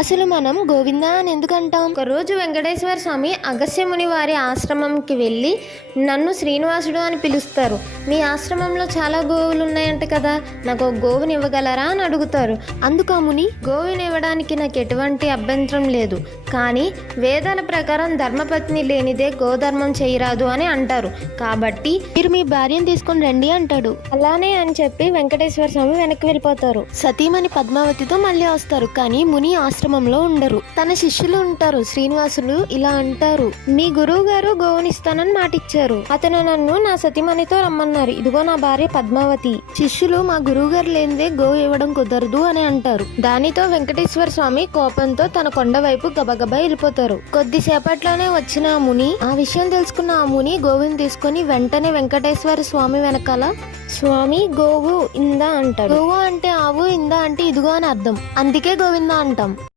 అసలు మనం గోవిందా అని ఎందుకు అంటాం? ఒకరోజు వెంకటేశ్వర స్వామి అగస్త్యముని వారి ఆశ్రమంకి వెళ్ళి, నన్ను శ్రీనివాసుడు అని పిలుస్తారు. మీ ఆశ్రమంలో చాలా గోవులు ఉన్నాయంట కదా, నాకు ఒక గోవుని ఇవ్వగలరా అని అడుగుతారు. అందుకు ఆ ముని, గోవుని ఇవ్వడానికి నాకు ఎటువంటి అభ్యంతరం లేదు, కానీ వేదాల ప్రకారం ధర్మపత్ని లేనిదే గోధర్మం చేయరాదు అని అంటారు. కాబట్టి మీరు మీ భార్యను తీసుకొని రండి అంటాడు. అలానే అని చెప్పి వెంకటేశ్వర స్వామి వెనక్కి వెళ్ళిపోతారు. సతీమణి పద్మావతితో మళ్ళీ వస్తారు. కానీ ముని ఆశ్రమంలో ఉండరు. తన శిష్యులు ఉంటారు. శ్రీనివాసులు ఇలా అంటారు, మీ గురువు గారు గోవునిస్తానని మాటిచ్చారు. అతను నన్ను నా సతీమణితో రమ్మన్నారు. ఇదిగో నా భార్య పద్మావతి. శిష్యులు మా గురువు గారు లేనిదే గో ఇవ్వడం కుదరదు అని అంటారు. దానితో వెంకటేశ్వర స్వామి కోపంతో తన కొండ వైపు గబగబా వెళ్ళిపోతారు. కొద్దిసేపట్లోనే వచ్చిన ఆ ముని, ఆ విషయం తెలుసుకున్న ఆ ముని గోవుని తీసుకొని వెంటనే వెంకటేశ్వర స్వామి వెనకాల, స్వామి గోవు ఇందా అంటాడు. గోవు అంటే ఆవు, ఇందా అంటే ఇదిగో అని అర్థం. అందుకే గోవిందా అంటాం.